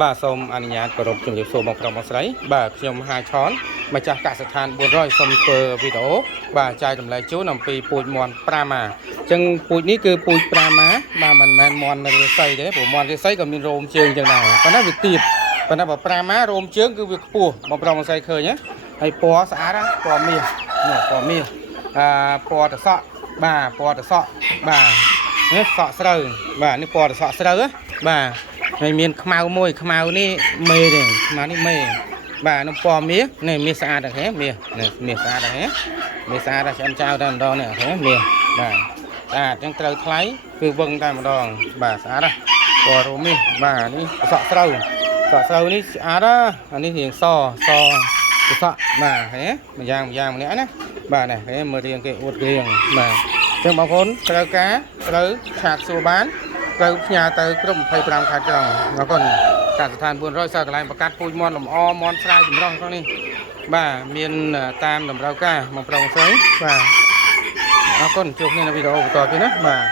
បាទសូមអនុញ្ញាតគោរពជំរាបសួរបងប្រុសបងស្រីបាទខ្ញុំហាឆនម្ចាស់កសិដ្ឋាន400សូមធ្វើវីដេអូបាទចែករំលែកជូនអំពីពូជមាន់ប្រាម៉ាអញ្ចឹងពូជនេះគឺពូជប្រាម៉ាបាទមិនមែនមាន់រាសីទេព្រោះមាន់រាសីក៏មានរោមជើងចឹងដែរប៉ុន្តែវាទៀបប៉ុន្តែបើប្រាម៉ារោមជើងគឺវាខ្ពស់បងប្រុសបងស្រីឃើញណាហើយពណ៌ស្អាតណាពណ៌មាសនោះពណ៌មាសពណ៌តសក់បាទពណ៌តសក់បាទនេះសក់ស្រូវបាទនេះពណ៌តសក់ស្រូវបាទហើយមានខ្មៅមួយខ្មៅនេះមេទេខ្មៅនេះមេបាទនោះពណ៌មាសនេះមាសស្អាតហ្នឹងហ៎មាសនេះមាសស្អាតហ្នឹងហ៎មាសស្អាតដល់ឆ្អិនចៅតែម្ដងនេះហ៎មាសបាទស្អាតអញ្ចឹងត្រូវថ្លៃគឺវឹងតែម្ដងបាទស្អាតណាពណ៌រោមមាសបាទនេះសក់ស្រូវនេះស្អាតណាអានេះរៀងសសសក់បាទហ៎ម្យ៉ាងម្នាក់ណាបាទនេះហ៎មើលរៀងគេអួតរៀងបាទអញ្ចឹងបងប្អូនត្រូវការត្រូវឆាតសួរបានត្រូវផ្ញើទៅគ្រប់25ខែត្រង់អរគុណកសិដ្ឋាន400សើកន្លែងប្រកាសពូជមាន់លំអមាន់ស្រាយចម្រុះក្នុងនេះបាទមានតាមតម្រូវការបងប្រុសស្រីបាទអរគុណជួបគ្នានៅវីដេអូបន្តទៀតណាបាទ